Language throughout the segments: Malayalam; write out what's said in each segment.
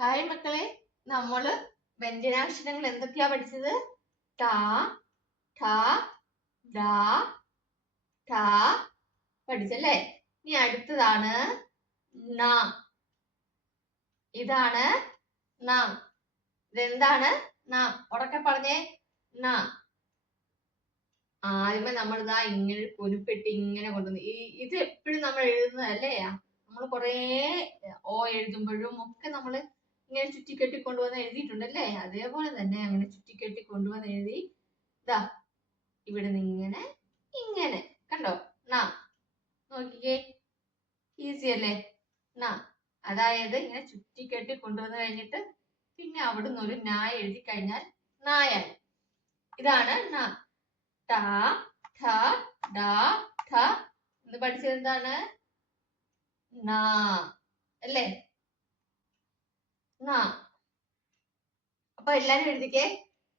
ഹായ് മക്കളെ, നമ്മള് വ്യഞ്ജനാക്ഷരങ്ങൾ എന്തൊക്കെയാ പഠിച്ചത്? ട, ഠ, ഡ, ഠ പഠിച്ചല്ലേ? ഇനി അടുത്തതാണ് ന. ഇതാണ് ന. ഇതെന്താണ്? ന. ഉറക്കെ പറഞ്ഞേ, ന. ആദ്യമേ നമ്മൾ ഇതാ ഇങ്ങനെ കുരുപ്പെട്ടി ഇങ്ങനെ കൊണ്ടുവന്നു. ഇത് എപ്പോഴും നമ്മൾ എഴുതുന്നതല്ലേ? നമ്മൾ കുറേ ഓ എഴുതുമ്പോഴും ഒക്കെ നമ്മൾ ഇങ്ങനെ ചുറ്റിക്കെട്ടി കൊണ്ടുവന്ന് എഴുതിയിട്ടുണ്ടല്ലേ? അതേപോലെ തന്നെ അങ്ങനെ ചുറ്റിക്കെട്ടി കൊണ്ടുവന്ന് എഴുതി ഇതാ ഇവിടെ നിന്ന് ഇങ്ങനെ ഇങ്ങനെ കണ്ടോ? ന. നോക്കിക്കേ, ഈസി അല്ലേ? ന. അതായത് ഇങ്ങനെ ചുറ്റിക്കെട്ടി കൊണ്ടുവന്ന് കഴിഞ്ഞിട്ട് പിന്നെ അവിടുന്ന് ഒരു ന എഴുതി കഴിഞ്ഞാൽ നായായി. ഇതാണ് ന. ട, ഠ, ഡ, ഠ എന്ന് പഠിച്ചത് എന്താണ്? ന അല്ലേ? ന. അപ്പൊ എല്ലാരും എഴുതിക്കേ.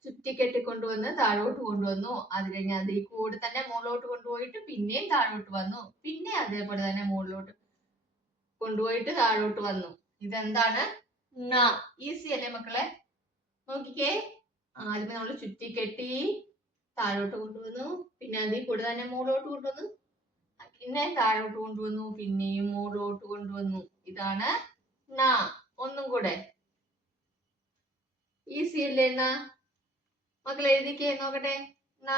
ചുറ്റിക്കെട്ടി കൊണ്ടുവന്ന് താഴോട്ട് കൊണ്ടുവന്നു. അത് കഴിഞ്ഞ് അതിൽ കൂടെ തന്നെ മുകളിലോട്ട് കൊണ്ടുപോയിട്ട് പിന്നെയും താഴോട്ട് വന്നു. പിന്നെ അതേപോലെ തന്നെ മുകളിലോട്ട് കൊണ്ടുപോയിട്ട് താഴോട്ട് വന്നു. ഇതെന്താണ്? ന. ഈസി അല്ലേ മക്കളെ? നോക്കിക്കേ, ആദ്യമേ നമ്മൾ ചുറ്റിക്കെട്ടി താഴോട്ട് കൊണ്ടുവന്നു, പിന്നെ അതിൽ കൂടെ തന്നെ മുകളിലോട്ട് കൊണ്ടുവന്നു, പിന്നെ താഴോട്ട് കൊണ്ടുവന്നു, പിന്നെയും മുകളിലോട്ട് കൊണ്ടുവന്നു. ഇതാണ് ന. ഒന്നും കൂടെ. ഈസി അല്ലേ ന? മക്കൾ എഴുതിക്കേ നോക്കട്ടെ. ന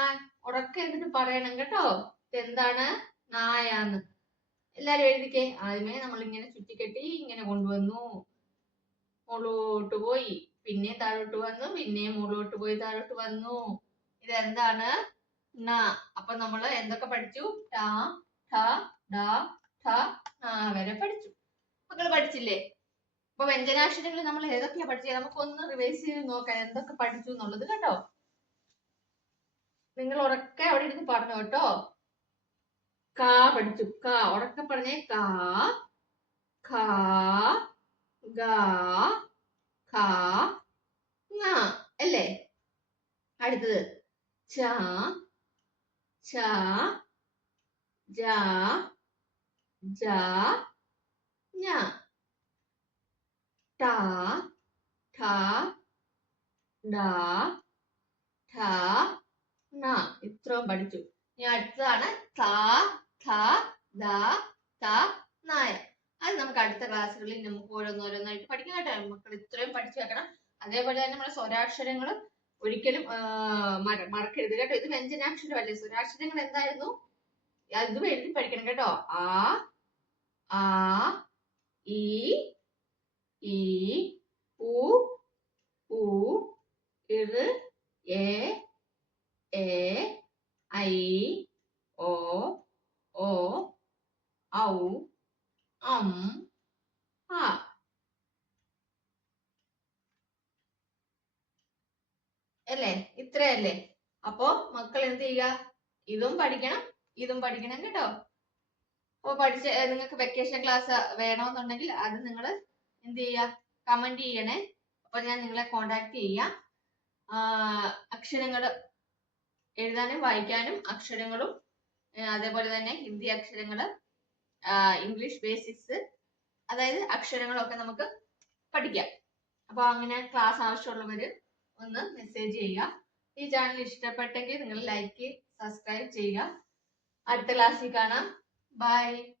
ഉറക്കെ എന്നിട്ട് പറയണം കേട്ടോ. ഇതെന്താണ്? നായാന്ന്. എല്ലാരും എഴുതിക്കേ. ആദ്യമേ നമ്മൾ ഇങ്ങനെ ചുറ്റിക്കെട്ടി ഇങ്ങനെ കൊണ്ടുവന്നു, മുകളിലോട്ട് പോയി, പിന്നെ താഴോട്ട് വന്നു, പിന്നെയും മുകളിലോട്ട് പോയി താഴോട്ട് വന്നു. ഇതെന്താണ്? ന. അപ്പൊ നമ്മൾ എന്തൊക്കെ പഠിച്ചു? ട, ഠ, ഡ, ഠ, ന വരെ പഠിച്ചു. മക്കൾ പഠിച്ചില്ലേ? അപ്പൊ വ്യഞ്ജനാക്ഷരങ്ങൾ നമ്മൾ ഏതൊക്കെയാ പഠിച്ചത്? നമുക്കൊന്ന് റിവൈസ് ചെയ്ത് നോക്കാം എന്തൊക്കെ പഠിച്ചു എന്നുള്ളത് കേട്ടോ. നിങ്ങൾ ഉറക്കെ അവിടെ ഇരുന്ന് പറഞ്ഞു കേട്ടോ. ക പഠിച്ചു. ക ഉറക്കെ പറഞ്ഞേ. ക, ഖ, ഗ, ഖ, ങ അല്ലേ? അടുത്തത് ച, ഛ, ജ, ജ, ഞ. ട, ഠ, ഡ, ഠ, ന. ഇത്രയും പഠിച്ചു. ഇനി അടുത്തതാണ് ത, ഥ, ദ, ത, നായ. അത് നമുക്ക് അടുത്ത ക്ലാസ്സുകളിൽ നമുക്ക് ഓരോന്നോരോന്നായിട്ട് പഠിക്കാം കേട്ടോ. മക്കൾ ഇത്രയും പഠിച്ചു വെക്കണം. അതേപോലെ തന്നെ നമ്മുടെ സ്വരാക്ഷരങ്ങളും ഒരിക്കലും മറക്കരുത് കേട്ടോ. ഇത് വ്യഞ്ജനാക്ഷരമല്ലേ? സ്വരാക്ഷരങ്ങൾ എന്തായിരുന്നു? ഇത് എഴുതി പഠിക്കണം കേട്ടോ. ആ, ആ, ഈ, ഈ, ഉ, ഊ, ഇർ, എ, ഐ, ഓ, ഔ, ആ. അല്ലേ? ഇത്രയല്ലേ? അപ്പോ മക്കൾ എന്ത് ചെയ്യുക? ഇതും പഠിക്കണം, ഇതും പഠിക്കണം കേട്ടോ. അപ്പൊ നിങ്ങൾക്ക് വെക്കേഷൻ ക്ലാസ് വേണമെന്നുണ്ടെങ്കിൽ അത് നിങ്ങൾ എന്ത് ചെയ്യുക? കമന്റ് ചെയ്യണേ. അപ്പൊ ഞാൻ നിങ്ങളെ കോണ്ടാക്ട് ചെയ്യാം. അക്ഷരങ്ങൾ എഴുതാനും വായിക്കാനും അക്ഷരങ്ങളും, അതേപോലെ തന്നെ ഹിന്ദി അക്ഷരങ്ങൾ, ഇംഗ്ലീഷ് ബേസിക്സ്, അതായത് അക്ഷരങ്ങളൊക്കെ നമുക്ക് പഠിക്കാം. അപ്പൊ അങ്ങനെ ക്ലാസ് ആവശ്യമുള്ളവര് ഒന്ന് മെസ്സേജ് ചെയ്യുക. ഈ ചാനൽ ഇഷ്ടപ്പെട്ടെങ്കിൽ നിങ്ങൾ ലൈക്ക്, സബ്സ്ക്രൈബ് ചെയ്യുക. അടുത്ത ക്ലാസ്സിൽ കാണാം. ബൈ.